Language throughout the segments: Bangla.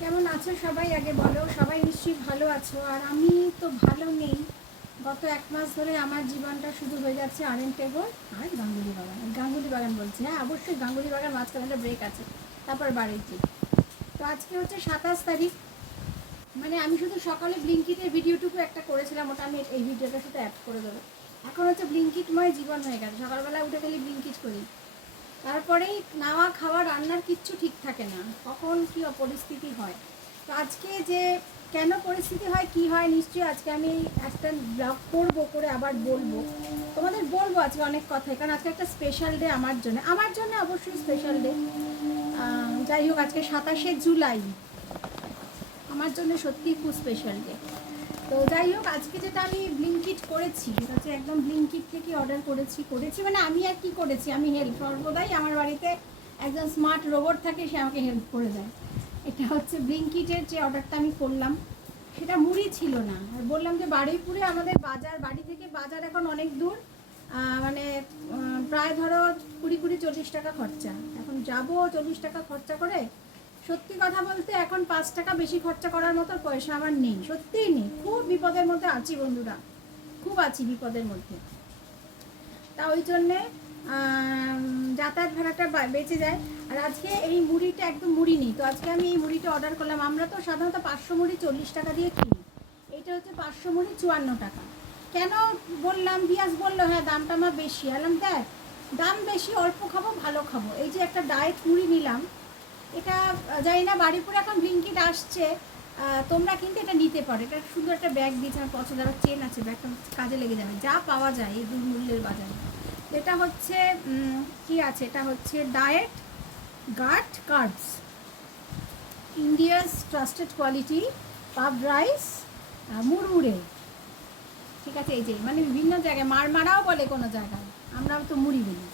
কেমন আছো সবাই? আগে বলো। সবাই নিশ্চয়ই ভালো আছো, আর আমি তো ভালো নেই। গত 1 মাস ধরে আমার জীবনটা শুধু হয়ে যাচ্ছে আরেন টেবল আর গাঙ্গুলি বাগান। গাঙ্গুলি বাগান বলছি, হ্যাঁ অবশ্যই গাঙ্গুলি বাগান, মাঝখানে একটা ব্রেক আছে, তারপর বাড়ির ট্রিপ। তো আজকে হচ্ছে 27 তারিখ। মানে আমি শুধু সকালে ব্লিঙ্কিটের ভিডিওটুকু একটা করেছিলাম, ওটা আমি এই ভিডিওটার সাথে অ্যাড করে দেবো। এখন হচ্ছে ব্লিঙ্কিটময় জীবন হয়ে গেছে, সকালবেলা উঠে গেলে ব্লিঙ্কিট করি। তারপরেই নাওয়া খাওয়া রান্নার কিচ্ছু ঠিক থাকে না, কখন কী পরিস্থিতি হয়। তো আজকে যে কেন পরিস্থিতি হয় কি হয় নিশ্চয়ই আজকে আমি একটা ব্লগ করবো, করে আবার বলবো তোমাদের, বলবো আজকে অনেক কথাই, কারণ আজকে একটা স্পেশাল ডে আমার জন্য অবশ্যই স্পেশাল ডে। যাই হোক, আজকে 27শে জুলাই আমার জন্য সত্যিই খুব স্পেশাল ডে। তো যাই হোক, আজকে যেটা আমি ব্লিঙ্কিট করেছি সেটা হচ্ছে একদম ব্লিঙ্কিট থেকে অর্ডার করেছি মানে আমি আর কি করেছি, আমি হেল্প সর্বদাই আমার বাড়িতে একজন স্মার্ট রোবট থাকে, সে আমাকে হেল্প করে দেয়। এটা হচ্ছে ব্লিঙ্কিটের যে অর্ডারটা আমি করলাম, সেটা মুড়ি ছিল না। আর বললাম যে বারুইপুরে আমাদের বাজার, বাড়ি থেকে বাজার এখন অনেক দূর, মানে প্রায় ধরো 20-40 টাকা খরচা। এখন যাবো 40 টাকা খরচা করে, সত্যি কথা বলতে এখন 5 টাকা বেশি খরচা করার মতো পয়সা আমার নেই, সত্যিই নেই। খুব বিপদের মধ্যে আছি বন্ধুরা, খুব আছি বিপদের মধ্যে। তা ওই জন্যে যাতায়াত ভাড়াটা বেঁচে যায়। আর আজকে এই মুড়িটা একদম মুড়ি নেই, তো আজকে আমি এই মুড়িটা অর্ডার করলাম। আমরা তো সাধারণত 500 মুড়ি 40 টাকা দিয়ে কিনি, এইটা হচ্ছে 500 মুড়ি 54 টাকা। কেন বললাম, বিয়াস বললো হ্যাঁ দামটা আমার বেশি। আলাম দেখ, দাম বেশি, অল্প খাবো ভালো খাবো। এই যে একটা ডায়েট মুড়ি নিলাম, এটা জানি না বাড়িপুরে এখন ব্লিঙ্কিট আসছে, তোমরা কিন্তু এটা নিতে পারো। এটা সুন্দর একটা ব্যাগ দিয়েছে আমার পছন্দ, আবার চেন আছে, ব্যাগটা কাজে লেগে যাবে, যা পাওয়া যায় এই দুর্মূল্যের বাজারে। এটা হচ্ছে কি আছে, এটা হচ্ছে diet gut carbs, India's trusted quality puff rice, মুড়মুড়ে। ঠিক আছে, এই যে মানে বিভিন্ন জায়গায় মারমারাও বলে কোনো জায়গায়, আমরাও তো মুড়ি বলি,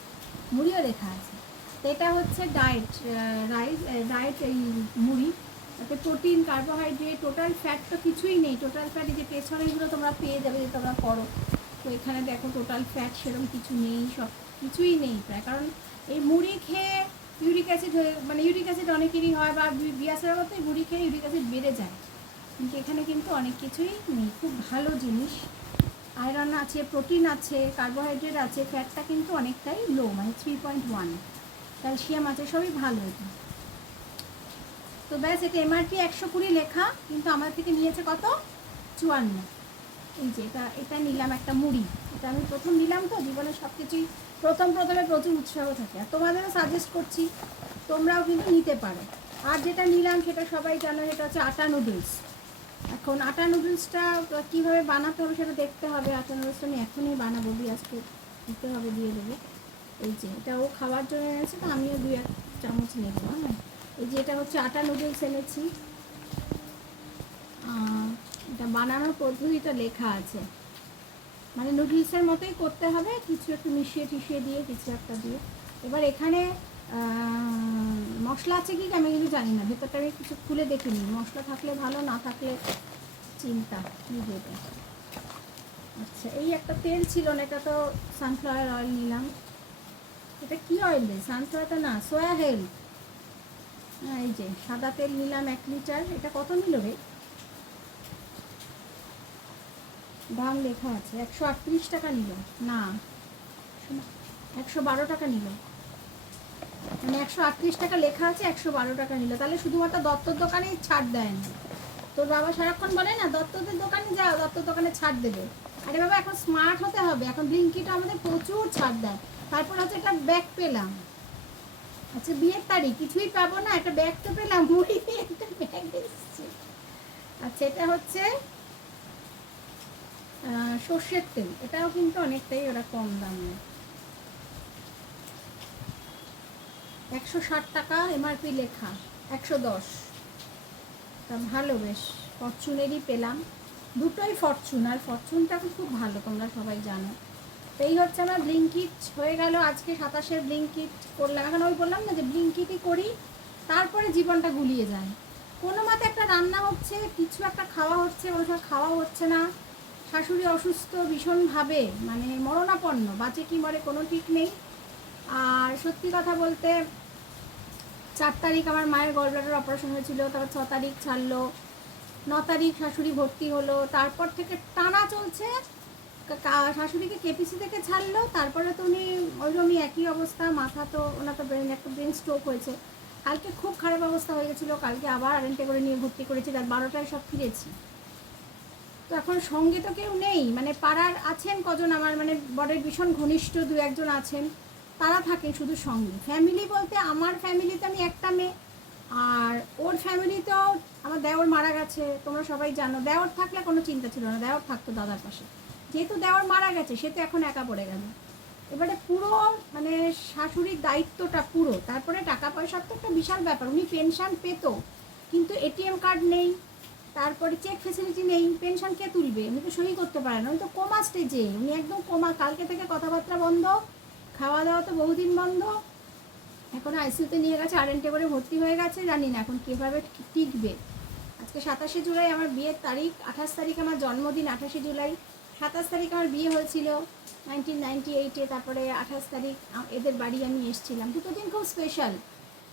মুড়িও লেখা আছে। তো এটা হচ্ছে ডায়েট রাইস, ডায়েট এই মুড়ি, তাতে প্রোটিন, কার্বোহাইড্রেট, টোটাল ফ্যাট তো কিছুই নেই। টোটাল ফ্যাট এই যে পেছনে এগুলো তোমরা পেয়ে যাবে যে তোমরা করো, তো এখানে দেখো টোটাল ফ্যাট সেরকম কিছু নেই, সব কিছুই নেই প্রায়। কারণ এই মুড়ি খেয়ে ইউরিক অ্যাসিড হয়ে, মানে ইউরিক অ্যাসিড অনেকেরই হয়, বা বিয়াসের মতো মুড়ি খেয়ে ইউরিক অ্যাসিড বেড়ে যায়, কিন্তু এখানে কিন্তু অনেক কিছুই নেই। খুব ভালো জিনিস, আয়রন আছে, প্রোটিন আছে, কার্বোহাইড্রেট আছে, ফ্যাটটা কিন্তু অনেকটাই লো, মানে 3.1, ক্যালসিয়াম আছে, সবই ভালো এটা। তো ব্যাস, এটা এমআরপি 120 লেখা, কিন্তু আমার থেকে নিয়েছে কত, 54। এই যে এটা নিলাম একটা মুড়ি, এটা আমি প্রথম নিলাম, তো জীবনে সব কিছুই প্রথমে প্রচুর উৎসাহ থাকে। আর তোমাদেরও সাজেস্ট করছি তোমরাও কিন্তু নিতে পারো। আর যেটা নিলাম সেটা সবাই জানো, সেটা হচ্ছে আটা নুডলস। এখন আটা নুডলসটা কীভাবে বানাতে হবে সেটা দেখতে হবে। আটা নুডলসটা আমি এখনই বানাবো, আজকে দিতে হবে, দিয়ে দেবো। এই যে এটা ও খাওয়ার জন্য এনেছে, তো আমিও 2-1 চামচ নেব। হ্যাঁ, এই যে এটা হচ্ছে আটা নুডলস এনেছি, এটা বানানোর পদ্ধতিটা লেখা আছে, মানে নুডলসের মতোই করতে হবে, কিছু একটু মিশিয়ে দিয়ে, কিছু একটা দিয়ে। এবার এখানে মশলা আছে কি আমি কিন্তু জানি না, ভেতরটা আমি কিছু খুলে দেখিনি। মশলা থাকলে ভালো, না থাকলে চিন্তা কী দেবে। আচ্ছা, এই একটা তেল ছিল না, এটা তো সানফ্লাওয়ার অয়েল নিলাম। এটা কি অয়েল রে, সানফ্লাওয়ার তো না, সোয়া হেল। হ্যাঁ, এই যে সাদা তেল নিলাম 1 লিটার। এটা কত নিল রে, দাম লেখা আছে 138 টাকা নিল, না 112 টাকা নিল, মানে 138 টাকা লেখা আছে, 112 টাকা নিল। তাহলে শুধুমাত্র দত্তর দোকানেই ছাড় দেয় না। তোর বাবা সারাক্ষণ বলে না দত্তদের দোকানে যাও, দত্তর দোকানে ছাড় দেবে। আরে বাবা, এখন স্মার্ট হতে হবে, এখন ব্লিঙ্কিট আমাদের প্রচুর ছাড় দেয়। তারপর হচ্ছে একটা ব্যাগ পেলাম, আচ্ছা বিয়ের তারিখ, কিছুই পাবো না, একটা ব্যাগ তো পেলাম, মুড়ি দিয়ে একটা ব্যাগ এসছে। আচ্ছা, এটা হচ্ছে সর্ষের তেল, এটাও কিন্তু অনেকটাই ওরা কম দাম নেয়, 160 টাকা এমআরপি লেখা, 110। তা ভালো, বেশ ফরচুনেরই পেলাম, দুটোই ফরচুন। আর ফরচুনটা খুব ভালো, তোমরা সবাই জানো। তো এই হচ্ছে আমার ব্লিঙ্কিট হয়ে গেল। আজকে 27-এর ব্লিঙ্কিট করলাম। এখন ওই বললাম না যে ব্লিঙ্কিটই করি, তারপরে জীবনটা গুলিয়ে যায়। কোনো মতে একটা রান্না হচ্ছে, কিছু একটা খাওয়া হচ্ছে, কোনো সময় খাওয়া হচ্ছে না, শাশুড়ি অসুস্থ ভীষণভাবে, মানে মরণাপন্ন, বাঁচে কি মরে কোনো ঠিক নেই। আর সত্যি কথা বলতে 4 তারিখ আমার মায়ের গলব্লাডার অপারেশন হয়েছিল, তারপর 6 তারিখ ছাড়লো, 9 তারিখ শাশুড়ি ভর্তি হলো, তারপর থেকে টানা চলছে। শাশুড়িকে কেপিসি থেকে ছাড়লো, তারপরে তো উনি ওইরকমই একই অবস্থা, মাথা তো ওনার তো একটা ব্রেন স্ট্রোক হয়েছে। কালকে খুব খারাপ অবস্থা হয়ে গেছিলো, কালকে আবার আরেন্টে করে নিয়ে ভর্তি করেছি, রাত 12টায় সব ফিরেছি। তো এখন সঙ্গে তো কেউ নেই, মানে পাড়ার আছেন কজন আমার, মানে বড়ের ভীষণ ঘনিষ্ঠ 2-1 জন আছেন, তারা থাকে শুধু সঙ্গে। ফ্যামিলি বলতে আমার ফ্যামিলিতে আমি একটা মেয়ে, আর ওর ফ্যামিলিতেও আমার দেওর মারা গেছে, তোমরা সবাই জানো। দেওর থাকলে কোনো চিন্তা ছিল না, দেওর থাকতো দাদার পাশে, যেহেতু দেওর মারা গেছে সে তো এখন একা পড়ে গেল। এবারে পুরো মানে শাশুড়ির দায়িত্বটা পুরো, তারপরে টাকা পয়সার তো একটা বিশাল ব্যাপার। উনি পেনশন পেতো, কিন্তু এটিএম কার্ড নেই, তারপরে চেক ফেসিলিটি নেই, পেনশন কে তুলবে, উনি তো সই করতে পারে না, উনি তো কোমা স্টেজে, উনি একদম কোমা। কালকে থেকে কথাবার্তা বন্ধ, খাওয়া দাওয়া তো বহুদিন বন্ধ। এখন আইসিইউতে নিয়ে গেছে, আরএনটে করে ভর্তি হয়ে গেছে, জানি না এখন কীভাবে টিকবে। আজকে 27শে জুলাই আমার বিয়ের তারিখ, 28 তারিখ আমার জন্মদিন, 28শে জুলাই। 27 তারিখ আমার বিয়ে হয়েছিল 1998-এ, তারপরে 28 তারিখ এদের বাড়ি আমি এসেছিলাম। দুটো দিন খুব স্পেশাল,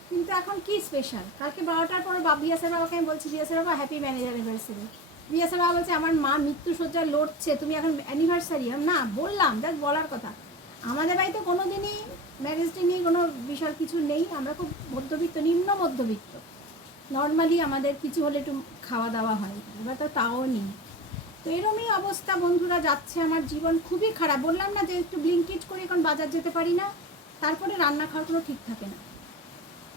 কিন্তু এখন কি স্পেশাল? কালকে 12টার পরে বিয়াসের বাবাকে আমি বলছি, বিয়াসের বাবা হ্যাপি ম্যারেজ অ্যানিভার্সারি। বিয়াসের বাবা বলছে আমার মা মৃত্যুসজ্জা লড়ছে, তুমি এখন অ্যানিভার্সারি? না, বললাম দেখ বলার কথা। আমাদের বাড়িতে কোনো দিনই ম্যারেজটা নিয়ে কোনো বিশাল কিছু নেই, আমরা খুব মধ্যবিত্ত, নিম্ন মধ্যবিত্ত। নর্মালি আমাদের কিছু হলে একটু খাওয়া দাওয়া হয়, এবার তো তাও নেই। তো এরমই অবস্থা বন্ধুরা, যাচ্ছে আমার জীবন খুবই খারাপ। বললাম না যে একটু ব্লিঙ্কিট করে এখন বাজার যেতে পারি না, তারপরে রান্না খাওয়ার কোনো ঠিক থাকে না।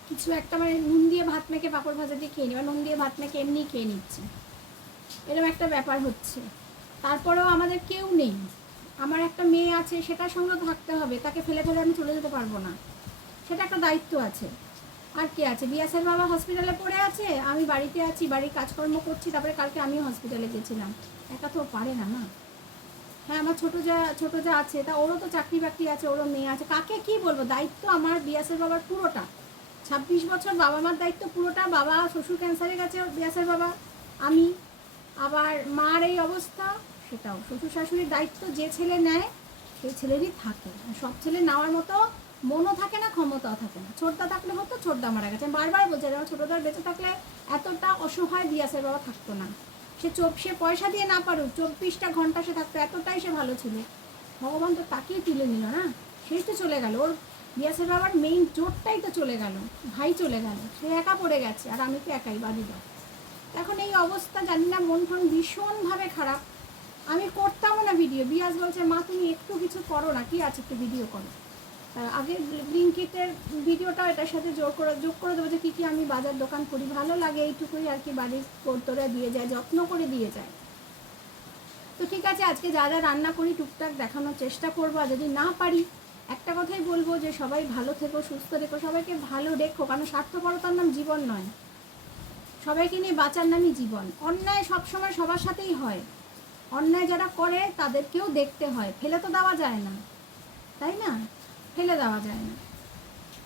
কিছু একটা মানে নুন দিয়ে ভাত মেখে পাঁপড় ভাজা দিয়ে খেয়ে নিই, বা নুন দিয়ে ভাত মেখে এমনি খেয়ে নিচ্ছি, এরকম একটা ব্যাপার হচ্ছে। তারপরেও আমাদের কেউ নেই। আমার একটা মেয়ে আছে, সেটার সঙ্গে থাকতে হবে, তাকে ফেলে ফেলে আমি চলে যেতে পারবো না, সেটা একটা দায়িত্ব আছে। আর কে আছে? বিয়াসের বাবা হসপিটালে পড়ে আছে, আমি বাড়িতে আছি, বাড়ির কাজকর্ম করছি, তারপরে কালকে আমিও হসপিটালে গেছিলাম। একা তো পারে না না। হ্যাঁ, আমার ছোটো যা আছে, তা ওরও তো চাকরি বাকরি আছে, ওরও মেয়ে আছে, কাকে কি বলবো? দায়িত্ব আমার বিয়াসের বাবার পুরোটা, 26 বছর বাবা মার দায়িত্ব পুরোটা। বাবা শ্বশুর ক্যান্সারে গেছে, বিয়াসের বাবা, আমি, আবার মার এই অবস্থা, সেটাও শ্বশুর শাশুড়ির দায়িত্ব যে ছেলে নেয় সেই ছেলেরই থাকে। সব ছেলে নেওয়ার মতো মনও থাকে না, ক্ষমতাও থাকে না। ছোটদা থাকলে হতো, ছোটদা মারা গেছে। আমি বারবার বলছি, আমার ছোটদার বেঁচে থাকলে এতটা অসহায় বিয়াসের বাবা থাকতো না। সে পয়সা দিয়ে না পারুক, 24টা ঘন্টা সে থাকতো, এতটাই সে ভালো ছিল। ভগবান তো তাকেই তুলে নিল না, সেই তো চলে গেল। ওর বিয়াসের বাবার মেইন জোরটাই তো চলে গেল, ভাই চলে গেল, সে একা পড়ে গেছে, আর আমি তো একাই বাড়িটা। এখন এই অবস্থা, জানি না, মন টন ভীষণভাবে খারাপ। আমি করতামও না ভিডিও, বিয়াস বলছে মা তুমি একটু কিছু করো না, কি আছে একটু ভিডিও করো। আগে ব্লিঙ্কিটের ভিডিওটাও এটার সাথে যোগ করে দেবো, যে কী কী আমি বাজার দোকান করি, ভালো লাগে এইটুকুই আর কি, বাড়ির তোরা দিয়ে যায়, যত্ন করে দিয়ে যায়। তো ঠিক আছে, আজকে যা যা রান্না করি টুকটাক দেখানোর চেষ্টা করবো, আর যদি না পারি একটা কথাই বলবো, যে সবাই ভালো থেকো, সুস্থ থেকো, সবাইকে ভালো রেখো, কারণ স্বার্থপরতার নাম জীবন নয়, সবাইকে নিয়ে বাঁচার নামই জীবন। অন্যায় সবসময় সবার সাথেই হয়, অন্যায় যারা করে তাদেরকেও দেখতে হয়, ফেলে তো দেওয়া যায় না, তাই না? ফেলে দেওয়া যায় না।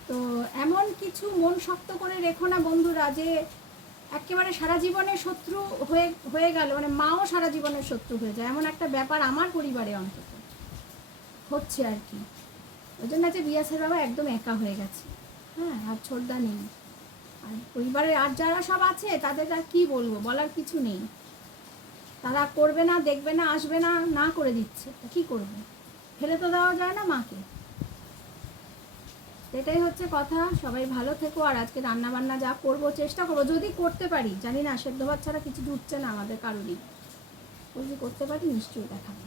তো এমন কিছু মন শক্ত করে রেখো না বন্ধুরা, যে একেবারে সারা জীবনের শত্রু হয়ে গেল, মানে মাও সারা জীবনের শত্রু হয়ে যায়, এমন একটা ব্যাপার আমার পরিবারে অন্তত হচ্ছে আর কি। ওই জন্য যে বিয়াসের বাবা একদম একা হয়ে গেছে, হ্যাঁ, আর ছোটদা নেই, আর পরিবারে আর যারা সব আছে তাদের আর কি বলবো, বলার কিছু নেই। তারা করবে না, দেখবে না, আসবে না, না করে দিচ্ছে, তা কী করবে? ফেলে তো দেওয়া যায় না মাকে। এটাই হচ্ছে কথা। সবাই ভালো থেকো, আর আজকে রান্না বান্না যা করবো চেষ্টা করবো, যদি করতে পারি, জানি না, সেদ্ধ ভাত ছাড়া কিছু জুটছে না আমাদের কারোরই, যদি করতে পারি নিশ্চয়ই দেখাবো।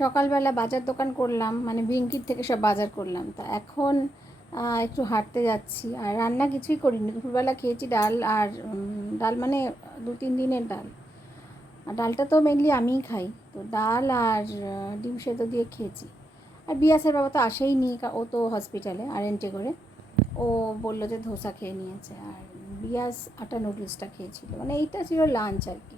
সকালবেলা বাজার দোকান করলাম, মানে ব্লিঙ্কিট থেকে সব বাজার করলাম, তা এখন একটু হাঁটতে যাচ্ছি, আর রান্না কিছুই করিনি। দুপুরবেলা খেয়েছি ডাল, আর ডাল মানে 2-3 দিনের ডাল, আর ডালটা তো মেনলি আমিই খাই, তো ডাল আর ডিম সেদ্ধ দিয়ে খেয়েছি। আর বিয়াসের বাবা তো আসেই নি, ও তো হসপিটালে আরএনটে করে, ও বললো যে ধোসা খেয়ে নিয়েছে, আর বিয়াস আটা নুডলসটা খেয়েছিল, মানে এইটা ছিল লাঞ্চ আর কি।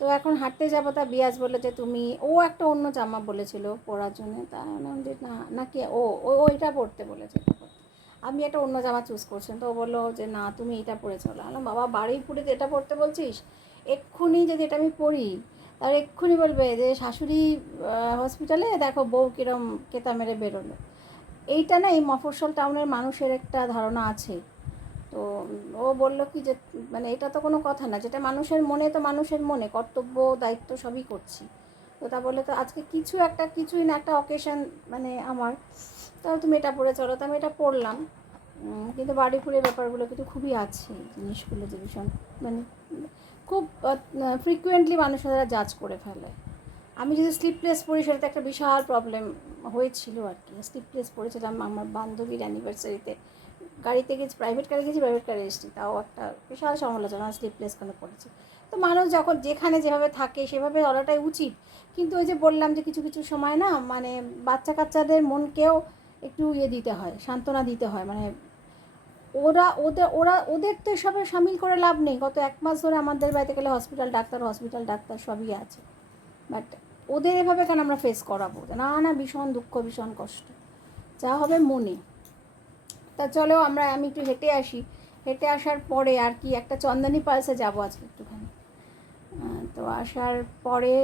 তো এখন হাঁটতে যাবো, তা বিয়াস বললো যে তুমি, ও একটা অন্য জামা বলেছিল পরার জন্য, তা বললাম যে না, নাকি ওইটা পরতে বলেছে, আমি একটা অন্য জামা চুজ করছিলাম, তো ও বললো যে না তুমি এটা পরে চলো। বললাম বাবা, বারুইপুরে এটা পরতে বলছিস? এক্ষুনি যদি এটা আমি পরি, তার এক্ষুনি বলবে যে শাশুড়ি হসপিটালে, দেখো বউ কিরম কেতা মেরে বেরোলো। এইটা না এই মফস্বল টাউনের মানুষের একটা ধারণা আছে। তো ও বলল কি যে মানে এটা তো কোনো কথা না, যেটা মানুষের মনে তো মানুষের মনে, কর্তব্য দায়িত্ব সবই করছি। তো তা বলে তো আজকে কিছুই না একটা অকেশন মানে আমার, তাহলে তুমি এটা পড়ে চলো, তো আমি এটা পড়লাম। কিন্তু বাড়ি ফিরে ব্যাপারগুলো কিন্তু খুবই আছে, জিনিসগুলো যে ভীষণ মানে খুব ফ্রিকুয়েন্টলি মানুষেরা জাজ করে ফেলে। আমি যদি স্লিপলেস পড়ি সেটা তো একটা বিশাল প্রবলেম হয়েছিল আর কি। স্লিপলেস পড়েছিলাম আমার বান্ধবীর অ্যানিভার্সারিতে, গাড়িতে গেছি, প্রাইভেট কারে গেছি, প্রাইভেট কারে এসেছি, তাও একটা বিশাল সমালোচনা স্লিপলেস কেন পড়েছি। তো মানুষ যখন যেখানে যেভাবে থাকে সেভাবে চলাটাই উচিত। কিন্তু ওই যে বললাম যে কিছু কিছু সময় না মানে বাচ্চা কাচ্চাদের মনকেও একটু দিতে হয়, সান্ত্বনা দিতে হয়। মানে ওদের তো এসবে সামিল করে লাভ নেই। গত 1 মাস ধরে আমাদের বাড়িতে গেলে হসপিটাল ডাক্তার সবই আছে, বাট ওদের এভাবে কেন আমরা ফেস করাবো? না না, ভীষণ দুঃখ, ভীষণ কষ্ট, যা হবে মনে। তা চলো আমি একটু হেঁটে আসি। হেঁটে আসার পরে আর কি একটা চন্দনী পালসে যাবো আজকে একটুখানি। তো আসার পরে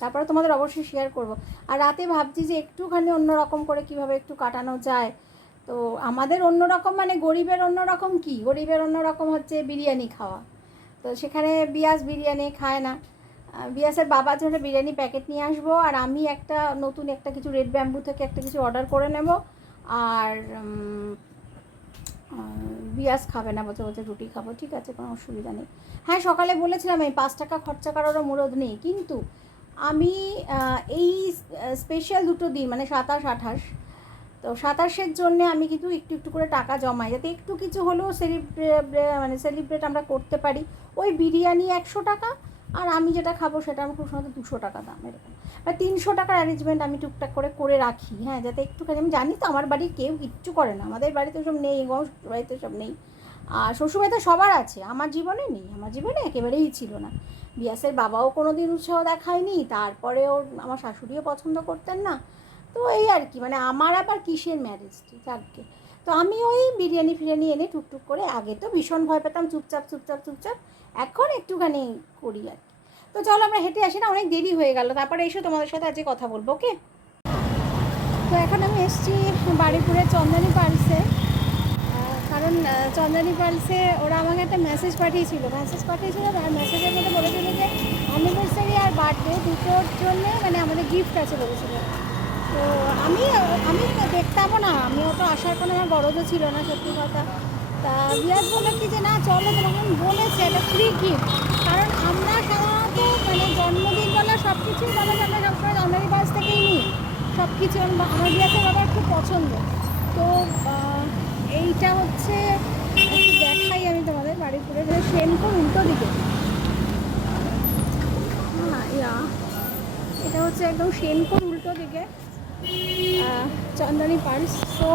তারপরে তোমাদের অবশ্যই শেয়ার করব। আর রাতে ভাবছি যে একটুখানি অন্যরকম করে কিভাবে একটু কাটানো যায়। তো আমাদের অন্যরকম মানে গরিবের অন্যরকম কি, গরিবের অন্যরকম হচ্ছে বিরিয়ানি খাওয়া। তো সেখানে বিয়াস বিরিয়ানি খায় না। বিয়াসের বাবার জন্য বিরিয়ানি প্যাকেট নিয়ে আসবো, আর আমি একটা নতুন একটা কিছু রেড ব্যাম্বু থেকে একটা কিছু অর্ডার করে নেব। আর বিয়াস খাবে না, বলছে বলছে রুটি খাবো, ঠিক আছে কোনো অসুবিধা নেই। হ্যাঁ সকালে বলেছিলাম এই 5 টাকা খরচা করারও মুরদ নেই, কিন্তু আমি এই স্পেশাল 2 দিন মানে 27-28, তো 27-এর জন্যে আমি কিন্তু একটু একটু করে টাকা জমাই, যাতে একটু কিছু হলেও সেলিব্রেট আমরা করতে পারি। ওই বিরিয়ানি 100 টাকা, আর আমি যেটা খাবো সেটা আমার খুব সম্ভবত 200 টাকা দাম, এরকম বা 300 টাকার অ্যারেঞ্জমেন্ট আমি টুকটাক করে রাখি। হ্যাঁ, যাতে একটুখানি, আমি জানি তো আমার বাড়ির কেউ কিচ্ছু করে না, আমাদের বাড়িতে সব নেই, বাড়িতে সব নেই। আর শ্বশুরবাড়িতে সবার আছে, আমার জীবনে নেই, আমার জীবনে একেবারেই ছিল না। বিয়াসের বাবাও কোনো দিন উৎসাহ দেখায়নি, তারপরে ওর আমার শাশুড়িও পছন্দ করতেন না। তো এই আর কি, মানে আমার আবার কিসের ম্যারেজ যাকে। তো আমি ওই বিরিয়ানি ফিরিয়ানি এনে টুকটুক করে, আগে তো ভীষণ ভয় পেতাম, চুপচাপ, এখন একটুখানি করি আর কি। তো চলো আমরা হেঁটে আসি না, অনেক দেরি হয়ে গেল, তারপরে এসে তোমাদের সাথে আজকে কথা বলবো, ওকে? তো এখন আমি এসেছি বাড়িপুরে চন্দনী পার্লসে, কারণ চন্দনী পার্লসে ওরা আমাকে একটা মেসেজ পাঠিয়েছিল, আর মেসেজের মধ্যে বলেছিল যে অ্যানিভার্সারি আর বার্থডে দুটোর জন্য মানে আমাদের গিফট আছে বলেছিল। তো আমি দেখতামও না, আমিও তো আসার কোনো আমার গরজও ছিল না সত্যি কথা। তা বিয়াস বললো কি যে না চলো, তোমাকে বলেছে এটা ফ্রি গিফট। কারণ আমরা সাধারণত মানে জন্মদিন বলা সব কিছুই বলা, আমরা সবসময় চন্দনী পার্লস থেকেই নিই সব কিছু। আমার বিয়াসের বাবার খুব পছন্দ। তো এইটা হচ্ছে একটু দেখাই আমি তোমাদের, বাড়িপুরে সেনপুর উল্টো দিকে। হ্যাঁ এটা হচ্ছে একদম সেনপুর উল্টো দিকে চন্দনী পার্লস। তো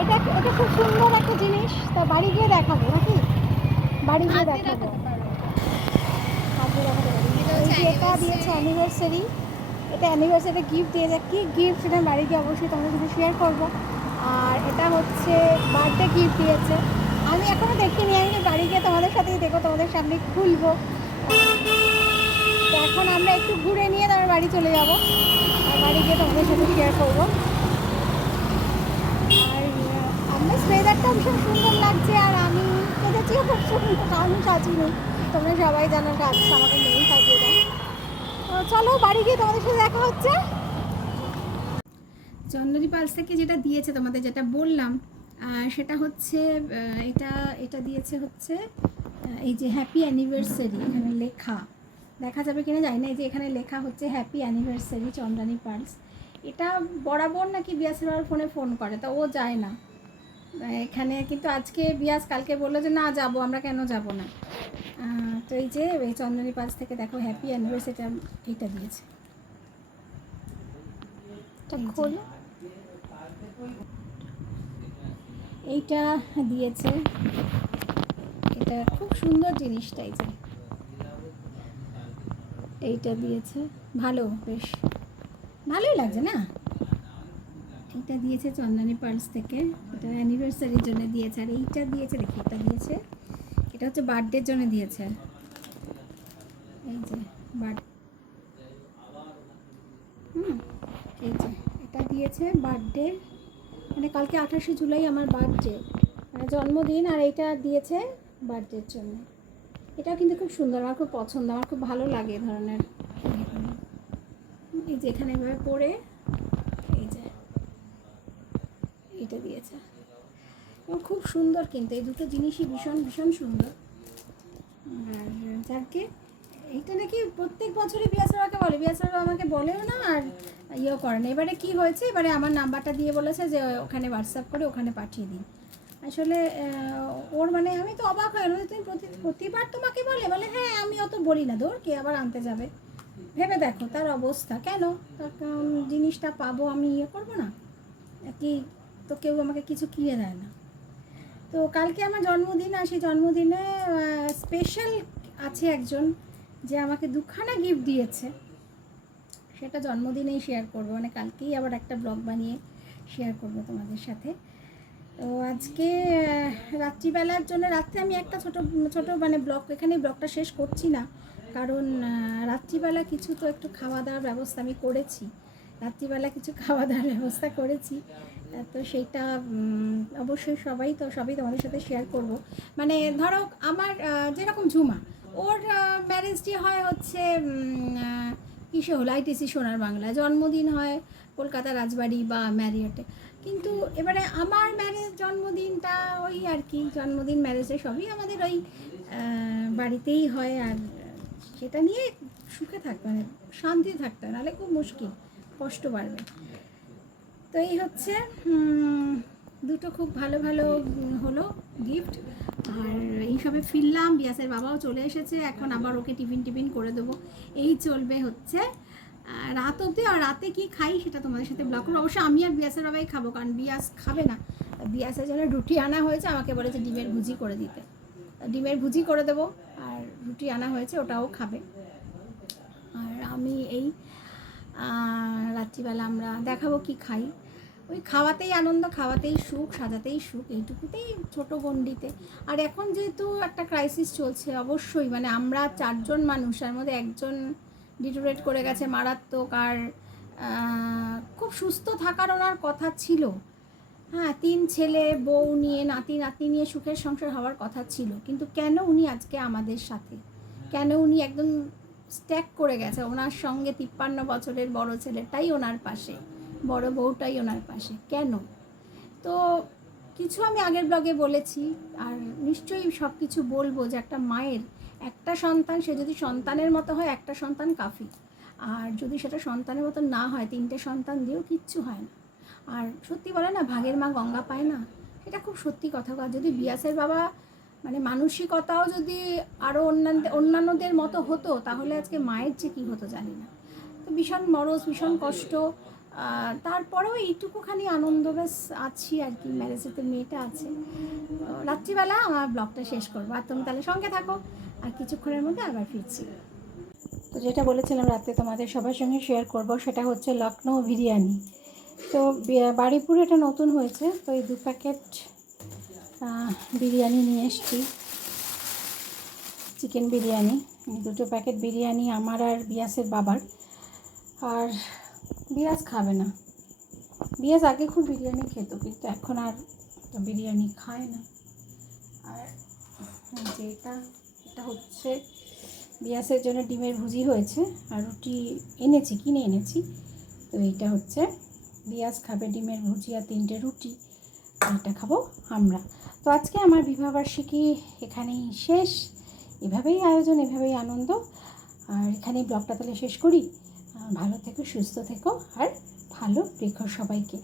এটা খুব সুন্দর একটা জিনিস। তা বাড়ি গিয়ে দেখাবো নাকি? বাড়ি গিয়ে দেখাবো, এটা দিয়েছে অ্যানিভার্সারি, এটা অ্যানিভার্সারি গিফট দিয়েছে। কী গিফট সেটা বাড়ি গিয়ে অবশ্যই তোমাদের সাথে শেয়ার করবো। আর এটা হচ্ছে বার্থডে গিফট দিয়েছে, আমি এখনও দেখিনি, আমি বাড়ি গিয়ে তোমাদের সাথেই দেখো, তোমাদের সামনে খুলবো। তো এখন আমরা একটু ঘুরে নিয়ে তারপর বাড়ি চলে যাব, আর বাড়ি গিয়ে তোমাদের সাথে শেয়ার করবো। আর আমরা ওয়েদারটা ভীষণ সুন্দর লাগছে, আর আমি কেঁদেছিও খুব সুন্দর, কারণ সাজিনি, তোমরা সবাই জানো কাজ আমাকে নেই সাজিয়ে দেয়। তো চলো বাড়ি গিয়ে তোমাদের সাথে দেখা হচ্ছে। চন্দনী পার্লস থেকে যেটা দিয়েছে তোমাদের, যেটা বললাম সেটা হচ্ছে এটা দিয়েছে হচ্ছে এই যে হ্যাপি অ্যানিভার্সারি, এখানে লেখা দেখা যাবে কিনা জানি না, এই যে এখানে লেখা হচ্ছে হ্যাপি অ্যানিভার্সারি চন্দনী পার্লস। এটা বরাবর নাকি বিয়াসের বাবার ফোন করে, তা ও যায় না এখানে, কিন্তু আজকে বিয়াস কালকে বললো যে না যাবো, আমরা কেন যাব না। তো এই যে এই চন্দনী পার্লস থেকে দেখো হ্যাপি অ্যানিভার্সারিটা এইটা দিয়েছে, খোলো, এইটা দিয়েছে, এটা খুব সুন্দর জিনিসটা, এই যে এইটা দিয়েছে, ভালো, বেশ ভালোই লাগছে না। এইটা দিয়েছে চন্দনী পার্লস থেকে, এটা অ্যানিভার্সারির জন্য দিয়েছে। আর এইটা দিয়েছে, দেখি এটা দিয়েছে, এটা হচ্ছে বার্থডের জন্য দিয়েছে, এই যে হুম, এই যে এটা দিয়েছে বার্থডে, মানে কালকে 28শে জুলাই আমার বার্থডে, জন্মদিন, আর এইটা দিয়েছে বার্থডের জন্য। এটাও কিন্তু খুব সুন্দর, আমার খুব পছন্দ, আমার খুব ভালো লাগে এ ধরনের। এই যে এখানে এভাবে পরে এই যে এটা দিয়েছে, আমার খুব সুন্দর, কিন্তু এই দুটো জিনিসই ভীষণ ভীষণ সুন্দর। আর যাকে এইটা নাকি প্রত্যেক বছরই বিয়াসারাকে বলে, বিয়াসারা আমাকে বলেও না আর ইয়েও করেন। এবারে কি হয়েছে, এবারে আমার নাম্বারটা দিয়ে বলেছে যে ওখানে হোয়াটসঅ্যাপ করে ওখানে পাঠিয়ে দিন। আসলে ওর মানে আমি তো অবাক হয়ে গেলাম, তুমি প্রতিবার তোমাকে বলে, বলে হ্যাঁ আমি অত বলি না, ধর কে আবার আনতে যাবে। ভেবে দেখো তার অবস্থা, কেন তার জিনিসটা পাবো আমি ইয়ে করবো না কি, তো কেউ আমাকে কিছু কিনে দেয় না। তো কালকে আমার জন্মদিন, আর সেই জন্মদিনে স্পেশাল আছে একজন যে আমাকে দুখানা গিফট দিয়েছে, সেটা জন্মদিনেই শেয়ার করবো, মানে কালকেই আবার একটা ব্লগ বানিয়ে শেয়ার করবো তোমাদের সাথে। তো আজকে রাত্রিবেলার জন্য, রাত্রে আমি একটা ছোট মানে ব্লগ, এখানে ব্লগটা শেষ করছি না, কারণ রাত্রিবেলা কিছু তো একটু খাওয়া দাওয়ার ব্যবস্থা আমি করেছি, রাত্রিবেলা কিছু খাওয়া দাওয়ার ব্যবস্থা করেছি। তো সেইটা অবশ্যই সবই তোমাদের সাথে শেয়ার করব। মানে ধরো আমার যেরকম ঝুমা, ওর ম্যারেজ ডে হয় হচ্ছে কিসে হলো, আইটিসি সোনার বাংলা, জন্মদিন হয় কলকাতা রাজবাড়ি বা ম্যারিয়টে। কিন্তু এবারে আমার জন্মদিনটা ওই আর কি, জন্মদিন ম্যারেজে সবই আমাদের ওই বাড়িতেই হয়, আর সেটা নিয়ে সুখে থাকতে মানে শান্তি থাকতে, নাহলে খুব মুশকিল, কষ্ট বাড়বে। তো এই হচ্ছে দুটো খুব ভালো ভালো হলো গিফট। আর এইসবে ফিরলাম, বিয়াসের বাবাও চলে এসেছে, এখন আবার ওকে টিফিন করে দেবো, এই চলবে হচ্ছে রাত অবধি। আর রাতে কি খাই সেটা তোমাদের সাথে ব্লগ করবো। অবশ্যই আমি আর বিয়াসের বাবাই খাবো, কারণ বিয়াস খাবে না। বিয়াসের জন্য রুটি আনা হয়েছে, আমাকে বলেছে ডিমের ভুজি করে দিতে, ডিমের ভুজি করে দেবো, আর রুটি আনা হয়েছে ওটাও খাবে। আর আমি এই রাত্রিবেলা আমরা দেখাবো কি খাই, ওই খাওয়াতেই আনন্দ, খাওয়াতেই সুখ, সাজাতেই সুখ, এইটুকুতেই ছোটো গণ্ডিতে। আর এখন যেহেতু একটা ক্রাইসিস চলছে, অবশ্যই মানে আমরা 4জন মানুষ, তার মধ্যে একজন ডিটোরেট করে গেছে মারাত্মক, আর খুব সুস্থ থাকার ওনার কথা ছিল, হ্যাঁ 3 ছেলে বউ নিয়ে নাতি নাতনি নিয়ে সুখের সংসার হওয়ার কথা ছিল, কিন্তু কেন উনি আজকে আমাদের সাথে, কেন উনি একদম স্ট্যাক করে গেছে, ওনার সঙ্গে 53 বছরের বড় ছেলেটাই ওনার পাশে, বড় বউটাই ওনার পাশে, কেন? তো কিছু আমি আগের ব্লগে বলেছি, আর নিশ্চয়ই সব কিছু বলবো, যে একটা মায়ের একটা সন্তান, সে যদি সন্তানের মতো হয় একটা সন্তান কাফি, আর যদি সেটা সন্তানের মতো না হয় 3টে সন্তান দিয়েও কিচ্ছু হয় না। আর সত্যি বলে না, ভাগের মা গঙ্গা পায় না, সেটা খুব সত্যি কথা। যদি বিয়াসের বাবা মানে মানসিকতাও যদি আরও অন্যান্যদের মতো হতো, তাহলে আজকে মায়ের যে কী হতো জানি না। তো ভীষণ মরজ, ভীষণ কষ্ট, তারপরেও এইটুকুখানি আনন্দ বেশ আছি আর কি, ম্যারেজেতে মেয়েটা আছে। রাত্রিবেলা আমার ব্লগটা শেষ করবো, আর তুমি তাহলে সঙ্গে থাকো, আর কিছুক্ষণের মধ্যে আবার ফিরছি। তো যেটা বলেছিলাম রাতে তোমাদের সবার সঙ্গে শেয়ার করব, সেটা হচ্ছে লখনৌ বিরিয়ানি। তো বাড়িপুরে এটা নতুন হয়েছে, তো এই 2 প্যাকেট বিরিয়ানি নিয়ে এসছি, চিকেন বিরিয়ানি, 2 প্যাকেট বিরিয়ানি আমার আর বিয়াসের বাবার। আর বিয়াস খাবে না, বিয়াস আগে খুব বিরিয়ানি খেত, কিন্তু এখন আর বিরিয়ানি খায় না। আর যে এটা হচ্ছে বিয়াসের জন্য ডিমের ভুজি হয়েছে, আর রুটি কিনে এনেছি। তো এইটা হচ্ছে বিয়াস খাবে ডিমের ভুজি আর 3টে রুটি, এটা খাবো আমরা। তো আজকে আমার বিবাহবার্ষিকী এখানেই শেষ, এভাবেই আয়োজন, এভাবেই আনন্দ, আর এখানেই ব্লগটা তাহলে শেষ করি। ভালো থেকো, সুস্থ থেকো, আর ভালো রেখো সবাইকে।